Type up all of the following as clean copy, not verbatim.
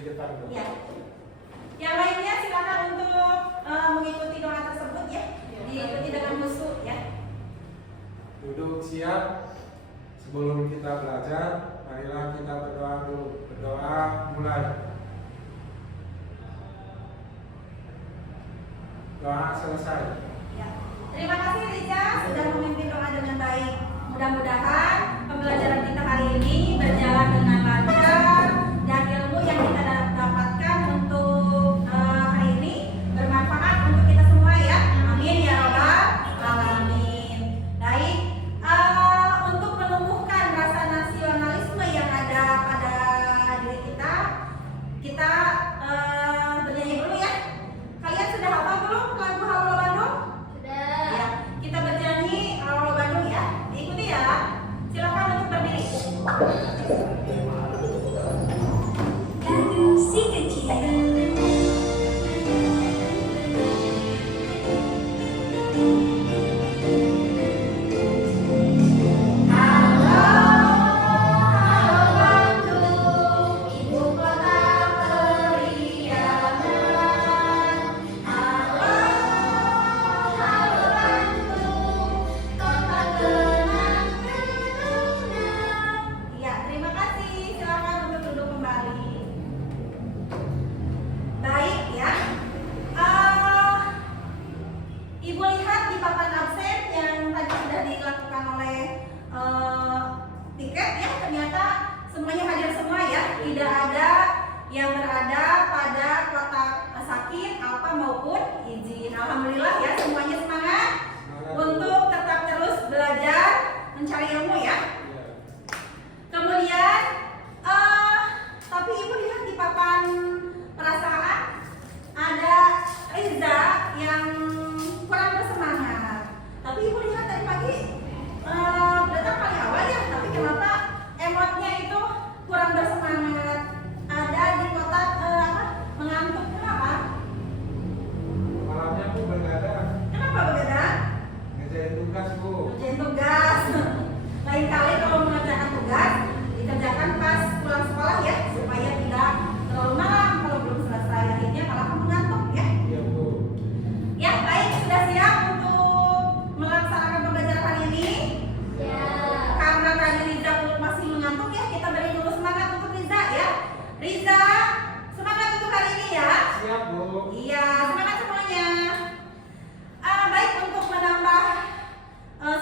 di depan dong. Ya. Yang lainnya silakan untuk mengikuti doa tersebut ya. Diikuti dengan khusyuk ya. Duduk siap. Sebelum kita belajar, marilah kita berdoa dulu. Berdoa mulai. Doa selesai. Ya. Terima kasih Riza sudah memimpin doa dengan baik. Mudah-mudahan pembelajaran kita hari ini berjalan dengan lancar dan ilmu yang kita dapatkan untuk hari ini bermanfaat untuk kita semua ya. Amin ya robbal alamin. Baik, untuk menumbuhkan rasa nasionalisme yang ada pada diri kita, kita bernyanyi dulu ya. Kalian sudah hafal belum lagu Halo Bandung? Sudah. Ya, kita bernyanyi Halo Bandung ya. Ikuti ya. Silakan untuk berdiri. Lagu si kecil. Ya, terima kasih. Silakan untuk duduk kembali. Baik ya. Ibu lihat di papan absen yang tadi sudah dilakukan oleh tiket ya, ternyata semuanya hadir semua ya. Tidak ada yang berada pada kotak sakit, alfa maupun izin. Alhamdulillah ya, semuanya semangat untuk tetap terus belajar mencari ilmu ya. Kemudian, tapi ibu lihat di papan perasaan ada Riza yang kurang bersemangat. Tapi ibu lihat tadi pagi datang paling awal ya, tapi kenapa emotnya itu kurang bersemangat? Ada di kotak mengantuk, kenapa? Malamnya Bu begadang. Kenapa begadang? Ngerjain tugas Bu. Kerjain tugas. Lain kali kalau mengerjakan tugas dikerjakan pas pulang sekolah ya, supaya tidak terlalu malam kalau belum selesai, akhirnya malah mengantuk ya. Iya Bu. Ya baik, sudah siap untuk melaksanakan pembelajaran hari ini? Ya. Karena tadi Riza masih mengantuk ya, kita beri dulu semangat untuk Riza ya. Riza, semangat untuk hari ini ya. Siap Bu. Iya, semangat semuanya. Baik, untuk menambah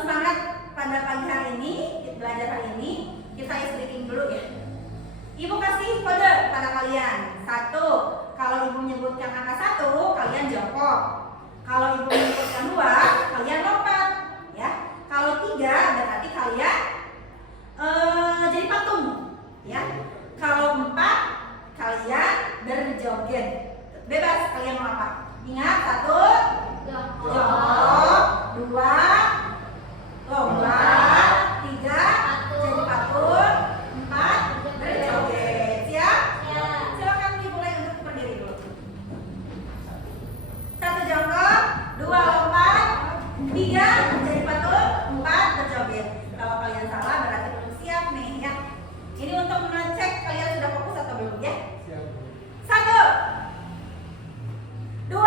semangat pada pagi hari ini, belajar hari ini, kita stripping dulu ya. Ibu kasih kode pada kalian. 1, kalau ibu menyebutkan angka 1, kalian jongkok. Kalau ibu menyebutkan 2, kalian lompat. Ya. Kalau 3, berarti kalian jadi patung. Ya. Kalau 4, kalian berjoget. Bebas kalian mau apa. Ingat, 1, jongkok, 2, lompat, 3, jadi patung, 4, berjoget. Siap? Silakan dimulai untuk berdiri dulu. 1 jongkok, 2 lompat, 3 jadi patung, 4 berjoget. Kalau kalian salah berarti belum siap nih ya. Ini untuk mengecek kalian sudah fokus atau belum ya. Siap Bu. 1, 2,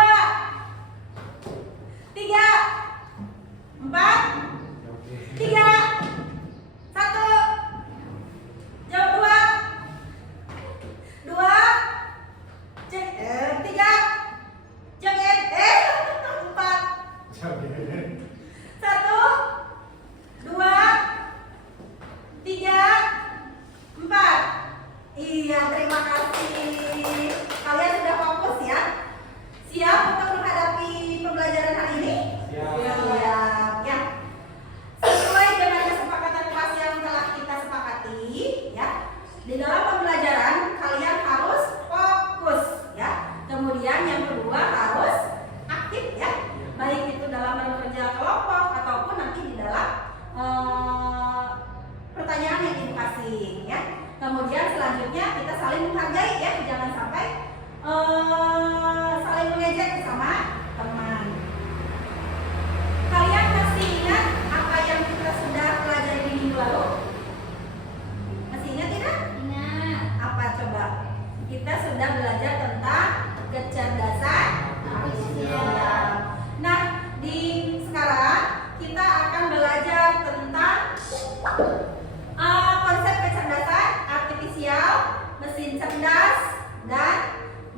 cerdas dan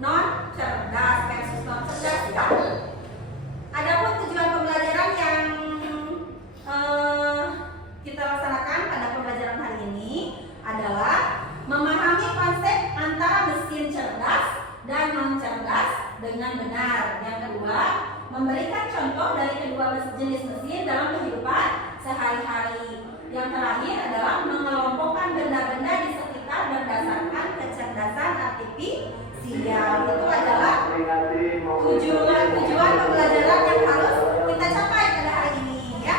non cerdas versus non cerdas ya. Adapun tujuan pembelajaran yang kita laksanakan pada pembelajaran hari ini adalah memahami konsep antara mesin cerdas dan non cerdas dengan benar. Yang kedua, memberikan contoh dari kedua jenis mesin dalam kehidupan sehari-hari. Yang terakhir adalah mengelompokkan benda-benda di sekitar berdasarkan kecerdasan artifisial. Itu adalah tujuan pembelajaran yang harus kita capai pada hari ini ya.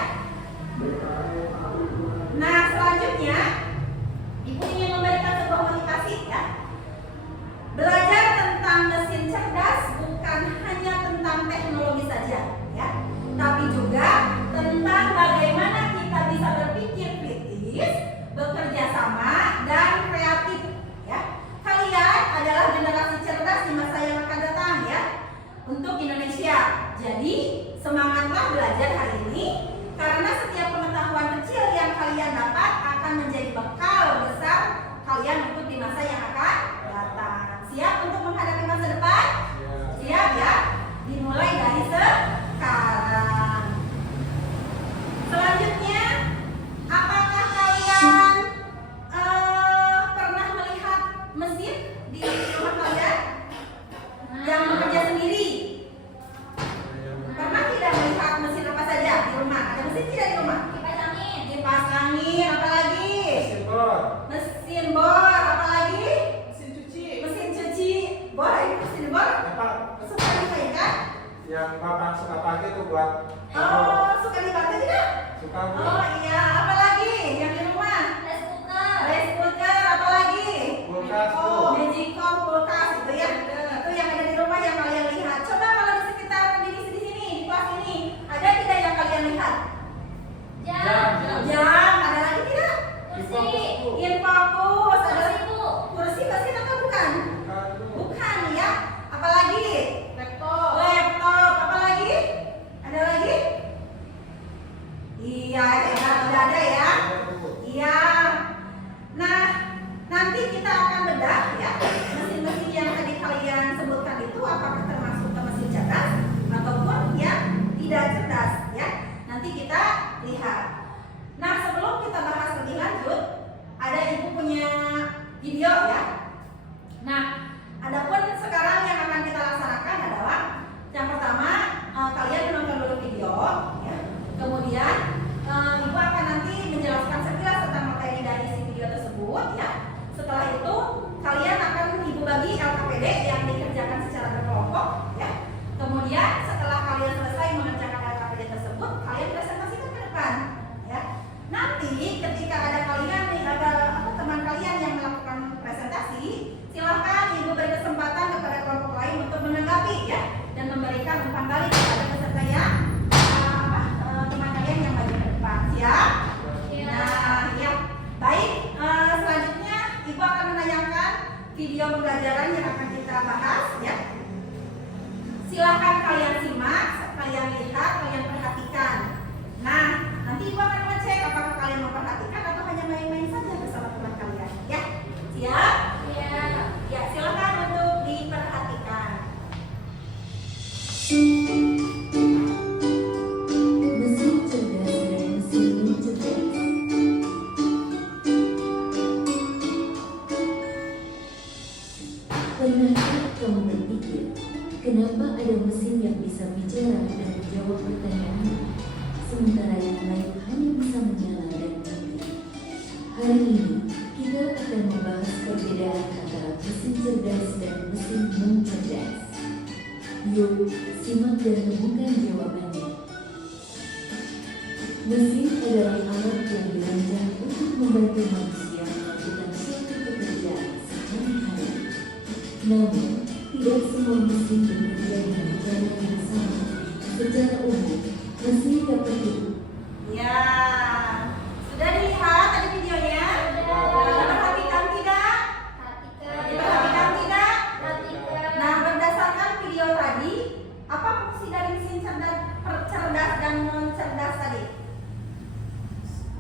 Nah, selanjutnya Ibu ingin memberikan sebuah motivasi ya. Belajar tentang mesin cerdas bukan hanya tentang teknologi saja ya, tapi juga tentang bagaimana kita bisa berpikir kritis, bekerja sama dan kreatif ya. Kalian adalah generasi cerdas di masa yang akan datang ya untuk Indonesia. Jadi semangatlah belajar hari ini karena setiap pengetahuan kecil yang kalian dapat akan menjadi bekal besar kalian untuk di masa yang akan datang. Siap untuk menghadapi masa depan? Siap ya? Dimulai dari sekarang. Selanjutnya, apakah kalian pernah melihat mesin di rumah kalian yang bekerja sendiri? Pernah tidak melihat mesin apa saja di rumah? Ada mesin tidak di rumah? Kipas angin. Kipas angin, apa lagi? Mesin bor. Mesin bor, apa lagi? Mesin cuci. Mesin cuci. Bor, ini mesin bor. Apa? Suka dipainkan? Yang bapak suka pakai itu buat Oh, suka dipakai tidak? suka Oh iya, apa lagi yang di rumah? Rice cooker. Rice cooker, apa lagi? kulkas Oh, tuh. Magicom, kulkas itu ya. Itu yang ada di rumah yang kalian lihat. Coba kalau di sekitar di sini, di kelas ini, ada tidak yang kalian lihat? Jam. Jam, ada lagi tidak? Kursi. Infokus, ada Kursi, Bu. kursi mesin atau bukan? Bukan tuh. Bukan ya. Apa lagi? Laptop. Laptop, apa lagi? Ada lagi? Iya, udah ada ya. Iya. Nah, nanti kita akan bedah ya mesin-mesin yang tadi kalian sebutkan itu apakah termasuk ke mesin cerdas ataupun yang tidak cerdas ya. Nanti kita lihat. Nah, sebelum kita bahas lebih lanjut, ada Ibu punya video ya. Nah, adapun sekarang yang akan kita laksanakan adalah yang pertama kalian menonton dulu video ya. Kemudian Ibu akan nanti menjelaskan sekilas tentang materi dari isi video tersebut ya. Setelah itu kalian akan Ibu bagi LKPD yang dikerjakan secara berkelompok ya. Kemudian setelah kalian selesai mengerjakan LKPD tersebut, kalian presentasikan ke depan ya. Nanti ketika ada kalian teman kalian yang melakukan presentasi, silahkan Ibu beri kesempatan kepada kelompok lain untuk menanggapi ya dan memberikan umpan balik kepada peserta yang teman kalian yang maju ke depan. Siap? Ya. Nah, ya. Baik, selanjutnya Ibu akan menayangkan video pembelajaran yang akan kita bahas ya. Silahkan kalian simak, kalian lihat, kalian perhatikan. Nah, nanti Ibu akan mengecek apakah kalian memperhatikan atau hanya main-main saja bersama teman kalian. Ya, siap? Ya. Ya, silakan untuk diperhatikan. Mesin cerdas dan mesin non cerdas. Pernahkah kamu berpikir, kenapa ada mesin yang bisa bicara dan menjawab pertanyaan, sementara yang lain hanya bisa menyala dan mati? Hari ini, kita akan membahas perbedaan antara mesin cerdas dan mesin non cerdas. Yuk, simak dan temukan jawabannya. Mesin adalah alat yang dirancang untuk membantu manusia melakukan suatu pekerjaan sehari-hari. Namun, tidak semua mesin bekerja dengan cara yang sama. Secara umum, mesin dapat Ya, sudah dilihat tadi videonya? Sudah. Perhatikan tidak? Diperhatikan tidak? Nah, berdasarkan video tadi, apa fungsi dari mesin cerdas dan non cerdas tadi?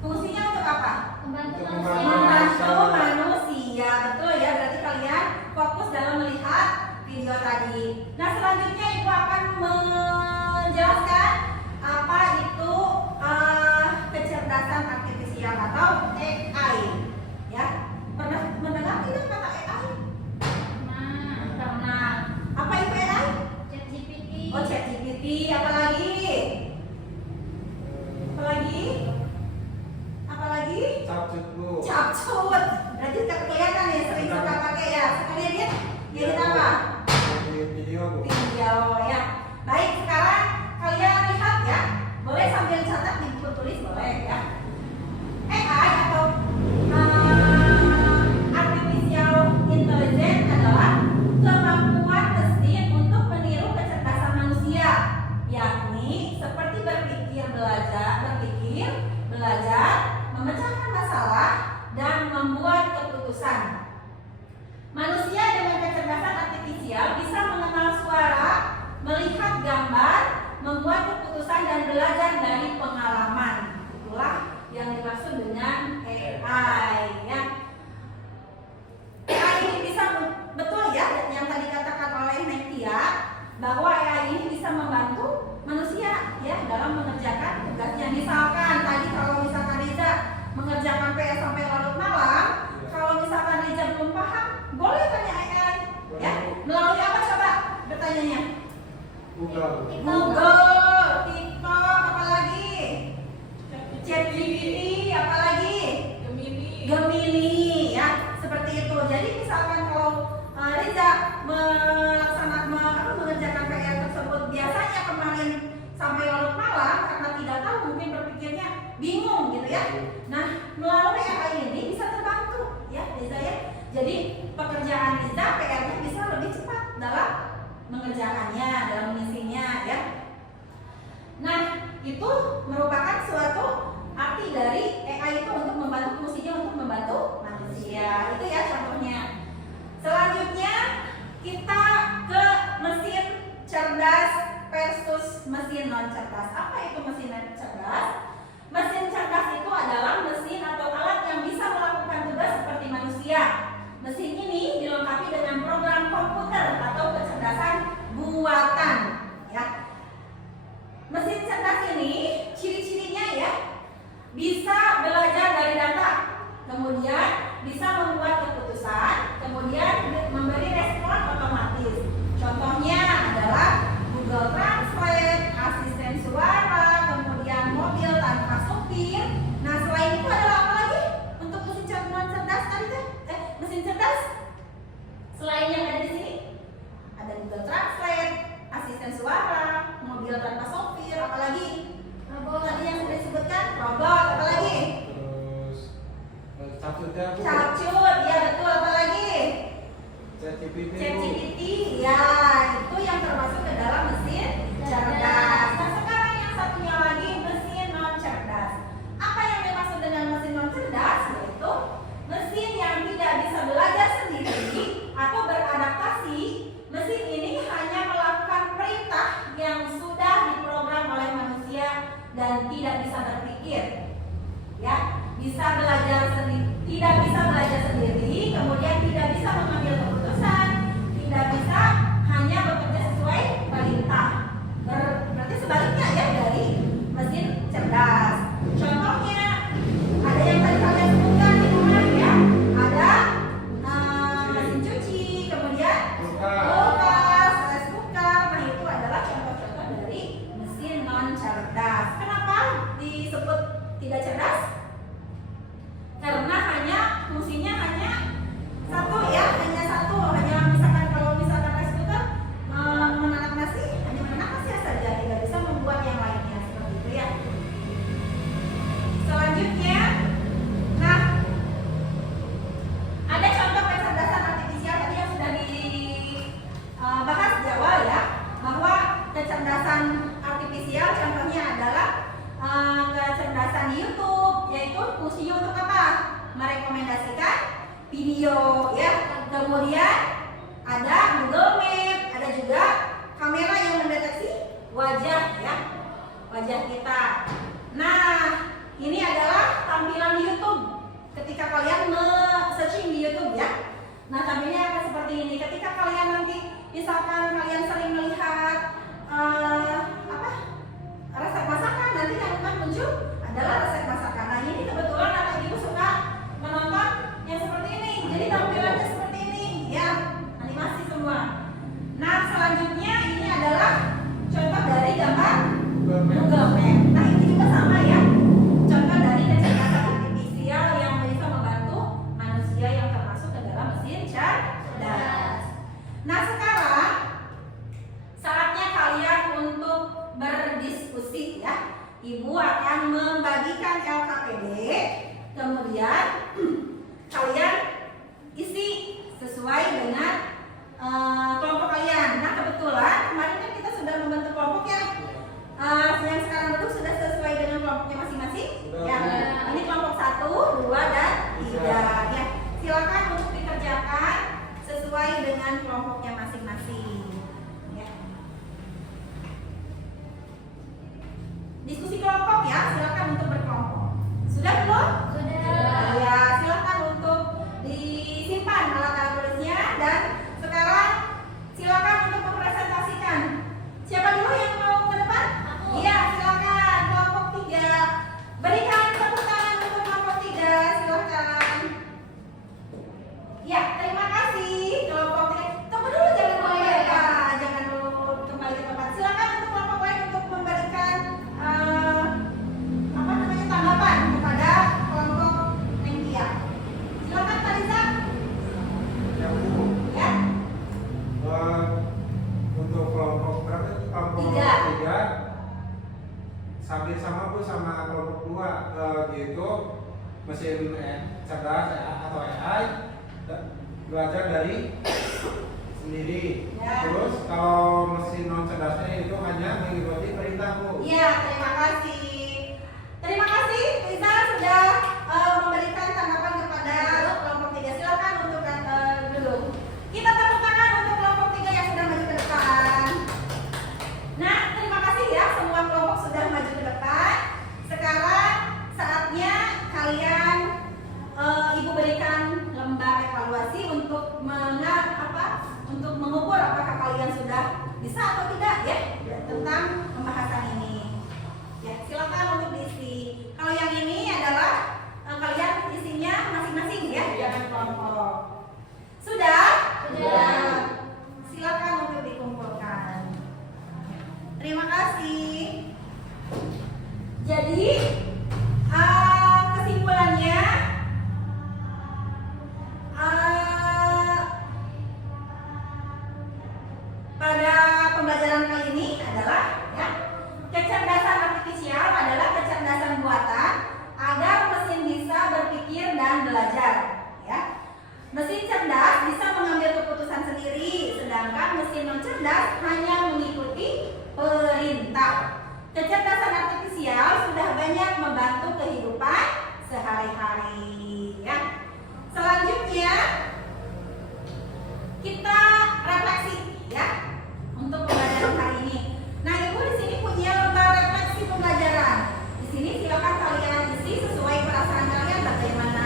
Fungsinya untuk apa? Membantu Untuk manusia. Membantu manusia, betul ya. Berarti kalian tadi. Nah, selanjutnya Ibu akan menjelaskan apa itu kecerdasan artifisial atau AI. Ya, pernah mendengar tidak kata AI? Nah, Pernah. Apa itu AI? ChatGPT. Oh, ChatGPT. Apalagi? Apalagi? Apalagi? Capcut Bu. Capcut. Berarti kelihatan ya sering suka pakai ya. Sekalian lihat. Lihat apa? Di video Bu. Video ya. Baik, sekarang kalian lihat ya. Boleh sambil catat di buku tulis boleh ya. AI atau artificial intelligence adalah kemampuan mesin untuk meniru kecerdasan manusia, yakni seperti belajar, memecahkan masalah, dan membuat keputusan. Manusia dengan kecerdasan artifisial bisa mengenal suara, melihat gambar, membuat keputusan, dan belajar dari pengalaman. Itulah yang dimaksud dengan AI ya. AI ini bisa betul ya yang tadi katakan oleh Nektia bahwa AI ini bisa membantu manusia ya dalam mengerjakan tugasnya. Misalkan tadi kalau misalkan Riza mengerjakan PR sampai larut malam, kalau misalkan Riza belum paham, boleh tanya AI ya. Melalui apa coba bertanyanya? Google. Google, TikTok, apalagi? ChatGPT, apalagi? Gemini ya, seperti itu. Jadi misalkan kalau Riza mengerjakan PR tersebut biasanya kemarin sampai larut malam karena tidak tahu, mungkin berpikirnya bingung gitu ya. Nah, melalui AI ini bisa terbantu ya Riza ya. Jadi pekerjaan Riza PR-nya bisa lebih cepat dalam mengerjakannya, dalam mengisinya ya. Nah, itu merupakan suatu arti dari AI itu untuk membantu, fungsinya untuk membantu manusia. Itu ya contohnya. Selanjutnya kita ke mesin cerdas versus mesin non cerdas. Apa itu mesin cerdas? Mesin cerdas itu adalah mesin atau alat yang bisa melakukan tugas seperti manusia. Mesin ini dilengkapi dengan program komputer atau kecerdasan buatan ya. Mesin cerdas ini ciri-cirinya ya bisa belajar dari data, kemudian bisa membuat keputusan, kemudian memberi respon otomatis. Contohnya adalah Google Translate, asisten suara, kemudian mobil tanpa supir. Nah, selain itu adalah apa lagi untuk mesin cerdas tadi kan? Mesin cerdas selain yang ada di sini ada Google Translate, asisten suara, mobil tanpa sopir, apalagi robot tadi yang sudah disebutkan, robot, apalagi Terus capcutnya Bu. capcut, ya betul, apalagi ChatGPT Bu. ChatGPT, ya itu yang termasuk ke dalam mesin cerdas. Nah, sekarang yang satunya lagi mesin non cerdas. Apa yang dimaksud dengan mesin non cerdas? Yaitu mesin yang tidak bisa belajar sendiri atau beradaptasi. Mesin ini hanya melakukan perintah yang sudah diprogram oleh manusia dan tidak bisa berpikir. Ya, bisa belajar sendiri, tidak bisa belajar sendiri, kemudian tidak bisa mengambil keputusan, tidak bisa hanya bekerja sesuai perintah. Berarti sebaliknya ya dari mesin cerdas. Contohnya ada yang tadi kalian sebutkan di rumah ya, ada mesin cuci, kemudian kulkas, rice cooker. Nah, itu adalah contoh-contoh dari mesin non cerdas. Kenapa disebut tidak cerdas? Karena fungsinya hanya muncul adalah resep masakan. Nah ini kebetulan anak ibu suka menonton yang seperti ini. Jadi tampilannya seperti ini, ya, animasi semua. Nah selanjutnya ini adalah contoh dari gambar Google Map. Nah ini juga sama ya, contoh dari kecerdasan artifisial yang bisa membantu manusia yang termasuk ke dalam mesin cerdas. Nah sekarang saatnya kalian untuk berdiskusi ya. Ibu akan membagikan LKPD, kemudian kalian isi sesuai dengan kelompok kalian. Nah kebetulan kemarin kan kita sudah membentuk kelompok ya. Yang sekarang duduk sudah sesuai dengan kelompoknya masing-masing. Ya. Ini kelompok 1, 2, dan 3. Ya. Silakan untuk dikerjakan sesuai dengan kelompoknya masing-masing. Ya. Diskusi kelompok ya, silakan untuk berkelompok. Sudah belum? Sudah. Ya, silakan untuk disimpan alat-alat tulisnya dan sekarang silakan untuk mempresentasikan. Siapa dulu yang mau ke depan? Aku. Iya, silakan kelompok 3. Berikan tepuk tangan untuk kelompok 3, silakan. Ya, terima kasih kelompok 3. Tunggu dulu, jangan dulu ya. Jangan dulu kembali ke tempat. Silakan untuk kelompok lain untuk memberikan tanggapan kepada kelompok Nengkia. Silakan Pak Riza. Ya Bu. Ya. Untuk kelompok berapa? Kelompok 3 sambil sama Bu sama kelompok 2 yaitu mesin cerdas atau AI belajar dari sendiri. Ya. Terus kalau mesin non cerdasnya itu hanya mengikuti perintah Bu. Iya, terima kasih. Terima kasih Riza sudah memberikan tanggapan kepada kelompok 3. Silakan untuk dulu. Kita tepuk tangan untuk kelompok 3 yang sudah maju ke depan. Nah, terima kasih ya semua kelompok sudah maju ke depan. Sekarang saatnya kalian Ibu berikan lembar evaluasi untuk untuk mengukur apakah kalian sudah bisa atau tidak ya tentang pembahasan ini. Ya, silakan untuk diisi. Kalau yang ini adalah kalian isinya masing-masing ya, jangan kelompok. Sudah? Sudah. Silakan untuk dikumpulkan. Terima kasih. Jadi kesimpulannya pada pembelajaran kali ini adalah ya, kecerdasan artifisial adalah kecerdasan buatan agar mesin bisa berpikir dan belajar. Ya. Mesin cerdas bisa mengambil keputusan sendiri, sedangkan mesin non cerdas hanya mengikuti perintah. Kecerdasan artifisial sudah banyak membantu kehidupan sehari-hari. Ya. Selanjutnya kita refleksi ya untuk pembelajaran hari ini. Nah, Ibu di sini punya lembar refleksi pembelajaran. Di sini silakan kalian isi sesuai perasaan kalian bagaimana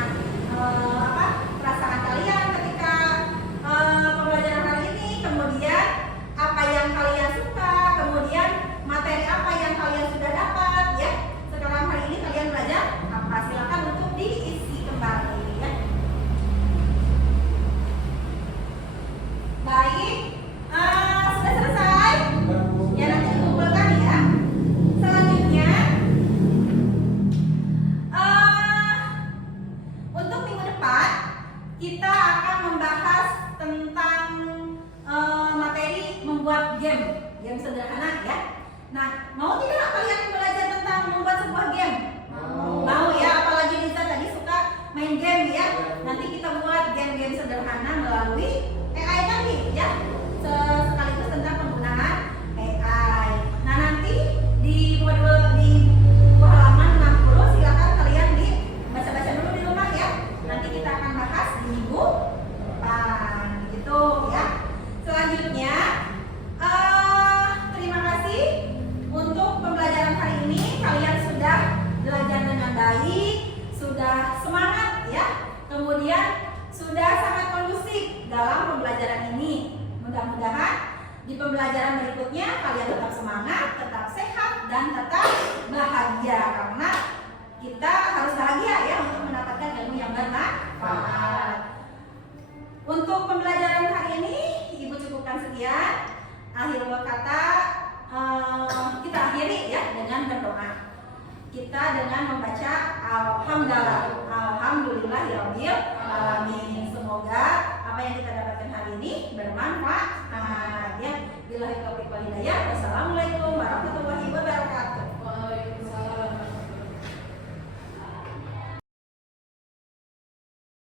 perasaan kalian ketika pembelajaran hari ini, kemudian apa yang kalian suka, kemudian materi apa yang kalian sudah dapat ya. Sekarang hari ini kalian belajar apa? Silakan untuk diisi kembali ya. Baik. Sudah selesai? Ya, nanti dikumpulkan ya. Selanjutnya untuk minggu depan kita akan membahas tentang materi membuat game sederhana ya. Nah, mau tidak kalian belajar tentang membuat sebuah game? Mau ya, apalagi Riza tadi suka main game ya. Nanti kita buat game-game sederhana melalui AI tadi ya. Sekaligus tentang penggunaan AI. Nah, nanti di buku halaman 60 silakan kalian baca-baca dulu di rumah ya. Nanti kita akan bahas di minggu depan gitu ya. Selanjutnya terima kasih untuk pembelajaran hari ini. Kalian sudah belajar dengan baik, sudah semangat ya. Kemudian sudah sangat kondusif dalam pembelajaran ini. Mudah-mudahan Di pembelajaran berikutnya kalian tetap semangat, tetap sehat, dan tetap bahagia karena kita harus bahagia ya untuk mendapatkan ilmu yang bermanfaat. Untuk pembelajaran hari ini Ibu cukupkan sekian. Akhir kata kita akhiri ya dengan berdoa. Kita dengan membaca alhamdulillahirabbil alamin.